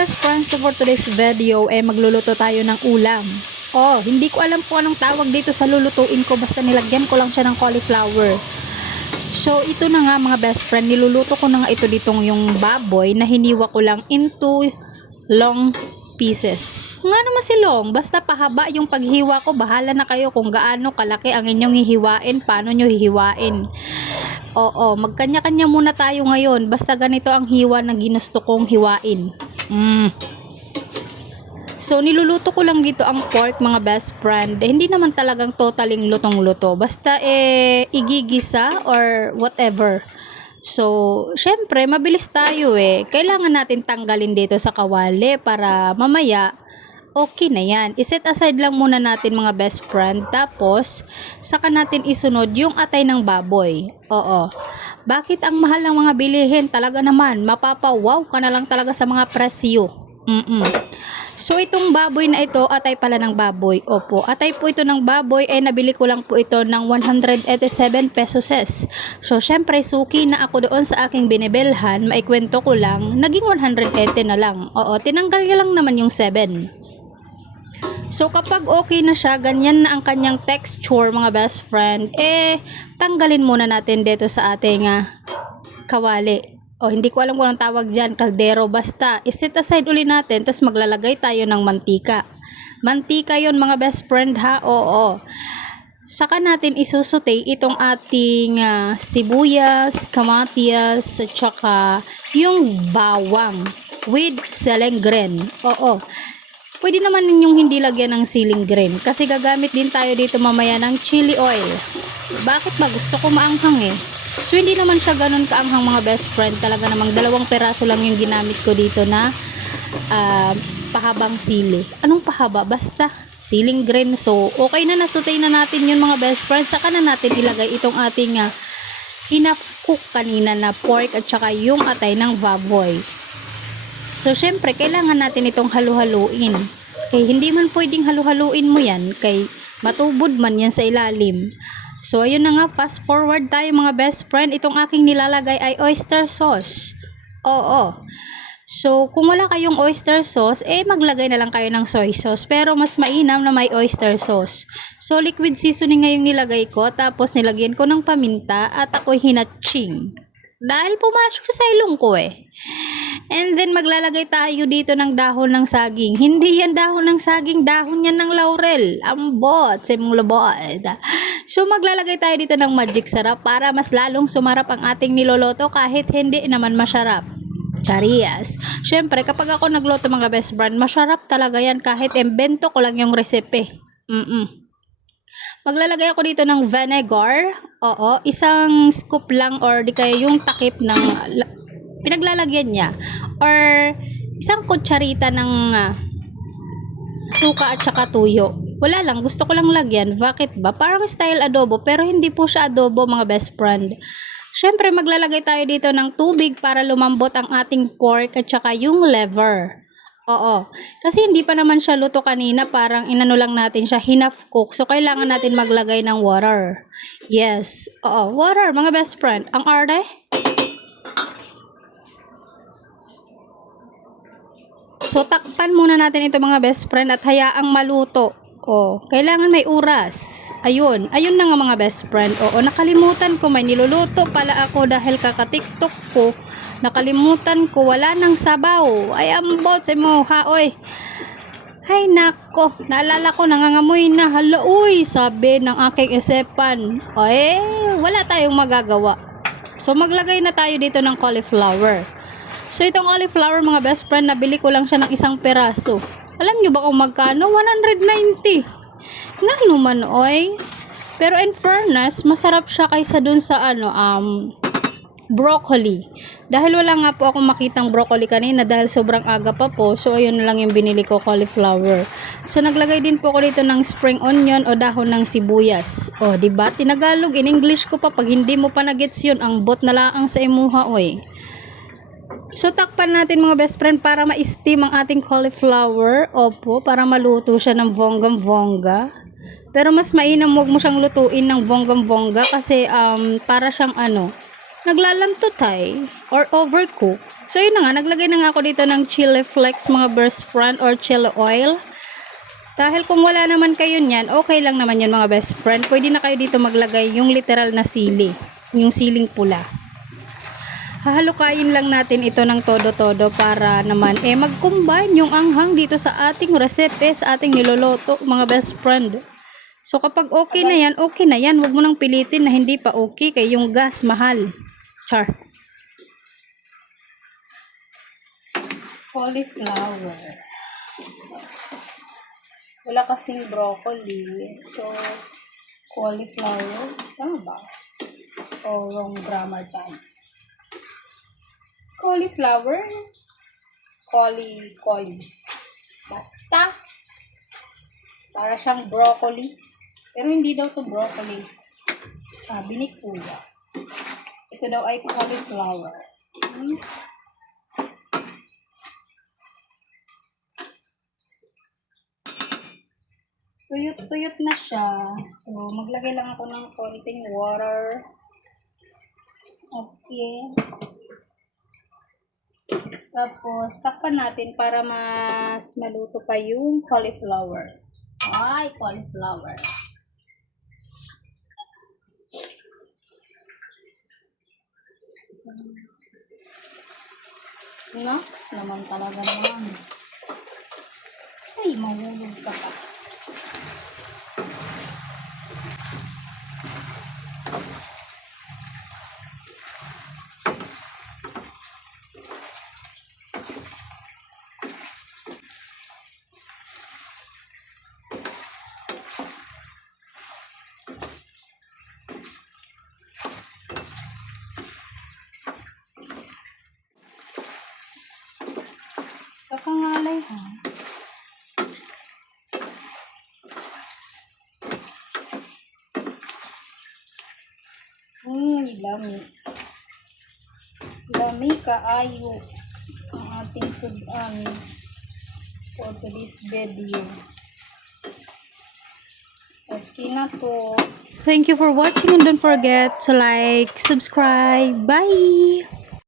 best friends, so for today's video magluluto tayo ng ulam. Hindi ko alam kung anong tawag dito sa lulutuin ko, basta nilagyan ko lang siya ng cauliflower. So ito na nga mga best friend, niluluto ko na nga ito ditong yung baboy na hiniwa ko lang into long pieces. Nga naman si long, basta pahaba yung paghiwa ko, bahala na kayo kung gaano kalaki ang inyong hihiwain, paano nyo hihiwain. Magkanya-kanya muna tayo ngayon, basta ganito ang hiwa na ginusto kong hiwain. So niluluto ko lang dito ang pork mga best friend. Hindi naman talagang totaling lutong-luto, basta igigisa or whatever. So syempre mabilis tayo kailangan natin tanggalin dito sa kawali para mamaya okay na yan. Iset aside lang muna natin mga best friend, tapos saka natin isunod yung atay ng baboy. Bakit ang mahal ng mga bilihin? Talaga naman mapapawaw ka na lang talaga sa mga presyo. So itong baboy na ito, atay pala ng baboy. Atay po ito ng baboy, nabili ko lang po ito ng 187 pesos. So syempre suki na ako doon sa aking binibilhan, maikwento ko lang, naging 180 na lang. Tinanggal niya lang naman yung 7. So kapag okay na siya, ganyan na ang kanyang texture mga best friend, tanggalin muna natin dito sa ating kawali. Hindi ko alam kung anong tawag dyan, kaldero, basta iset aside uli natin, tas maglalagay tayo ng mantika. Mantika yon mga best friend ha, Saka natin isusutay itong ating sibuyas, kamatis, at saka yung bawang with siling green. Pwede naman ninyong hindi lagyan ng siling green kasi gagamit din tayo dito mamaya ng chili oil. Bakit ba? Gusto ko maanghang So hindi naman siya ganun kaanghang mga best friend. Talaga namang 2 peraso lang yung ginamit ko dito na pahabang sili. Anong pahaba? Basta siling green. So okay na, nasutay na natin yun mga best friend. Saka na natin ilagay itong ating hinap-cook kanina na pork at saka yung atay ng baboy. So syempre kailangan natin itong halu-haluin. Kaya hindi man pwedeng halu-haluin mo yan, kay matubod man yan sa ilalim. So ayun na nga, fast forward tayo mga best friend. Itong aking nilalagay ay oyster sauce. So kung wala kayong oyster sauce, maglagay na lang kayo ng soy sauce. Pero mas mainam na may oyster sauce. So liquid seasoning nga yung nilagay ko, tapos nilagyan ko ng paminta at ako'y hinatsing. Dahil pumasok sa ilong ko And then maglalagay tayo dito ng dahon ng saging. Hindi yan dahon ng saging, dahon yan ng laurel. Ambot, simong lubot. So maglalagay tayo dito ng magic sarap para mas lalong sumarap ang ating niloloto kahit hindi naman masarap. Charias. Syempre kapag ako nagluto mga best friend, masarap talaga yan kahit imbento ko lang yung recipe. Maglalagay ako dito ng vinegar. Isang scoop lang or di kaya yung takip ng pinaglalagyan niya, or isang kutsarita ng suka at saka tuyo. Wala lang, gusto ko lang lagyan. Bakit ba? Parang style adobo, pero hindi po siya adobo mga best friend. Syempre maglalagay tayo dito ng tubig para lumambot ang ating pork at saka yung liver. Kasi hindi pa naman siya luto kanina, parang inano lang natin siya, half cook. So kailangan natin maglagay ng water. Yes, water mga best friend. Ang arte. So takpan muna natin ito mga best friend at hayaang maluto. Kailangan may oras. Ayun na nga mga best friend. Nakalimutan ko, may niluluto pala ako dahil kaka-tiktok ko. Nakalimutan ko, wala nang sabaw. Ay ambot sa mo haoy. Ay nako, naalala ko, nangangamoy na. Hala uy, sabi ng aking isipan. Wala tayong magagawa. So maglagay na tayo dito ng cauliflower. So itong cauliflower mga best friend, nabili ko lang siya ng 1 peraso. Alam nyo ba kung magkano? 190. Nga naman Pero in fairness, masarap siya kaysa dun sa broccoli. Dahil wala nga po akong makitang broccoli kanina dahil sobrang aga pa po. So ayun na lang yung binili ko, cauliflower. So naglagay din po ako dito ng spring onion o dahon ng sibuyas. Diba? Tinagalog, in English ko pa. Pag hindi mo pa na-gets yun, ang bot na laang sa imuha So takpan natin mga best friend para ma-steam ang ating cauliflower. Para maluto siya ng bonggam-bongga. Pero mas mainam wag mo siyang lutuin ng bonggam-bongga kasi para siyang naglalantutay or overcook. So yun na nga, naglagay na nga ako dito ng chili flakes mga best friend or chili oil. Dahil kung wala naman kayo niyan, okay lang naman yun mga best friend. Pwede na kayo dito maglagay yung literal na sili, yung siling pula. Hahalukayin lang natin ito ng todo-todo para naman mag-combine yung anghang dito sa ating recipe, sa ating niloloto mga best friend. So kapag okay na yan, okay na yan. Huwag mo nang pilitin na hindi pa okay kay yung gas mahal. Char. Cauliflower. Wala kasing broccoli. So, cauliflower. Tama ba? O wrong grammar tayo. Cauliflower. Cauli. Basta. Para siyang broccoli. Pero hindi daw to broccoli. Sabi ni Kuya. Ito daw ay cauliflower. Tuyot-tuyot na siya. So, maglagay lang ako ng konting water. Okay. Tapos, takpan natin para mas maluto pa yung cauliflower. Ay, cauliflower. So, next naman talaga naman. Ay, mahulog ka pa. Kakangalay ha. Lami. Lami kaayo ang ating sudan for today's video. Okay na to. Thank you for watching and don't forget to like, subscribe. Bye!